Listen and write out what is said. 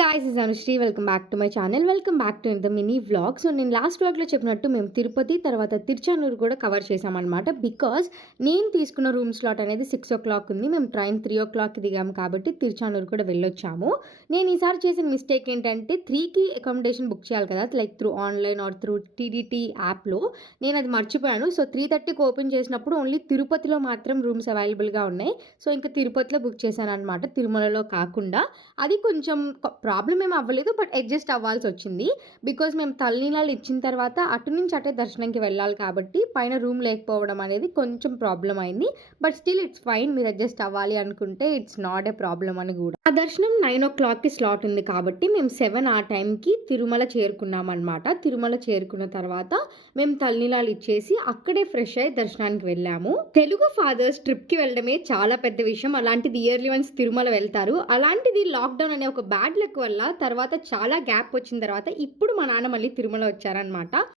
Guys is Anusri welcome back to my channel. Welcome back to the mini vlog. So నేను last వ్లాగ్‌లో చెప్పినట్టు మేము తిరుపతి తర్వాత తిరుచానూరు కూడా కవర్ చేశామన్నమాట. బికాజ్ నేను తీసుకున్న రూమ్ స్లాట్ అనేది 6:00 ఉంది. మేము ట్రైన్ 3:00కి దిగాము కాబట్టి తిరుచానూరు కూడా వెళ్ళొచ్చాము. నేను ఈసారి చేసిన మిస్టేక్ ఏంటంటే 3కి అకామిడేషన్ బుక్ చేయాలి కదా, like through online or through TDT యాప్‌లో. నేను అది మర్చిపోయాను. సో 3:30కి ఓపెన్ చేసినప్పుడు ఓన్లీ తిరుపతిలో మాత్రం రూమ్స్ అవైలబుల్‌గా ఉన్నాయి. సో ఇంకా తిరుపతిలో బుక్ చేశానన్నమాట, తిరుమలలో కాకుండా. అది కొంచెం ప్రాబ్లమ్ ఏమి అవ్వలేదు, బట్ అడ్జస్ట్ అవ్వాల్సొచ్చింది. బికాజ్ మేము తలనీలాలు ఇచ్చిన తర్వాత అటు నుంచి అటే దర్శనంకి వెళ్ళాలి కాబట్టి పైన రూమ్ లేకపోవడం అనేది కొంచెం ప్రాబ్లమ్ అయింది. But still it's fine. మీరు అడ్జస్ట్ అవ్వాలి అనుకుంటే ఇట్స్ నాట్ ఏ ప్రాబ్లమ్ అని కూడా. ఆ దర్శనం 9:00కి స్లాట్ ఉంది కాబట్టి మేము 7 ఆ టైంకి తిరుమల చేరుకున్నామన్నమాట. తిరుమల చేరుకున్న తర్వాత మేము తలనీలాలు ఇచ్చేసి అక్కడే ఫ్రెష్ అయ్యి దర్శనానికి వెళ్ళాము. తెలుగు ఫాదర్స్ ట్రిప్‌కి వెళ్ళడమే చాలా పెద్ద విషయం. అలాంటిది ఇయర్లీ వన్స్ తిరుమల వెళ్తారు. అలాంటిది లాక్‌డౌన్ అనే ఒక బ్యాడ్ లక్ వల్ల తర్వాత చాలా గ్యాప్ వచ్చిన తర్వాత ఇప్పుడు మా నాన్న మళ్ళీ తిరుమల వచ్చారనమాట.